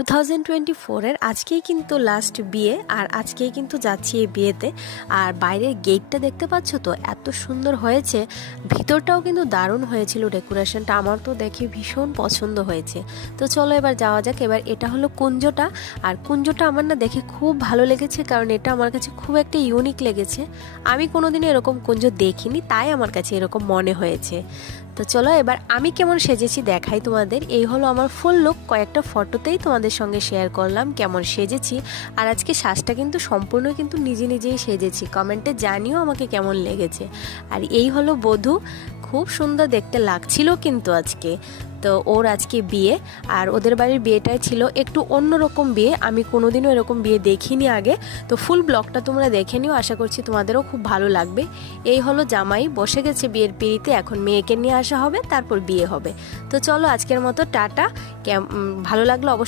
2024 এর আজকেই কিন্তু লাস্ট বিয়ে, আর আজকেই কিন্তু যাচ্ছি এই বিয়েতে। আর বাইরের গেটটা দেখতে পাচ্ছ তো, এত সুন্দর হয়েছে। ভিতরটাও কিন্তু দারুণ হয়েছিল ডেকোরেশনটা, আমার তো দেখে ভীষণ পছন্দ হয়েছে। তো চলো এবার যাওয়া যাক। এবার এটা হলো কুঞ্জটা, আর কুঞ্জটা আমার না দেখে খুব ভালো লেগেছে, কারণ এটা আমার কাছে খুব একটা ইউনিক লেগেছে। আমি কোনোদিনও এরকম কুঞ্জ দেখিনি, তাই আমার কাছে এরকম মনে হয়েছে। তো চলো এবার আমি কেমন সেজেছি দেখাই তোমাদের। এই হলো আমার ফুল লুক, কয়েকটা ফটোতেই তোমাদের সঙ্গে শেয়ার করলাম কেমন সেজেছি। আর আজকে সাজটা কিন্তু সম্পূর্ণ কিন্তু নিজে নিজেই সেজেছি, কমেন্টে জানিও আমাকে কেমন লেগেছে। আর এই হলো বধূ, খুব সুন্দর দেখতে লাগছিল কিন্তু আজকে। তো ওর আজকে বিয়ে, আর ওদের বাড়ির বিয়েটাই ছিল একটু অন্যরকম বিয়ে, আমি কোনোদিনও এরকম বিয়ে দেখিনি আগে। তো ফুল ব্লগটা তোমরা দেখে নিও, আশা করছি তোমাদেরও খুব ভালো লাগবে। এই হলো জামাই বসে গেছে বিয়ের পিঁড়িতে, এখন মেয়েকে নিয়ে আসা হবে, তারপর বিয়ে হবে। তো চলো আজকের মতো টাটা। ভালো লাগলো অবশ্যই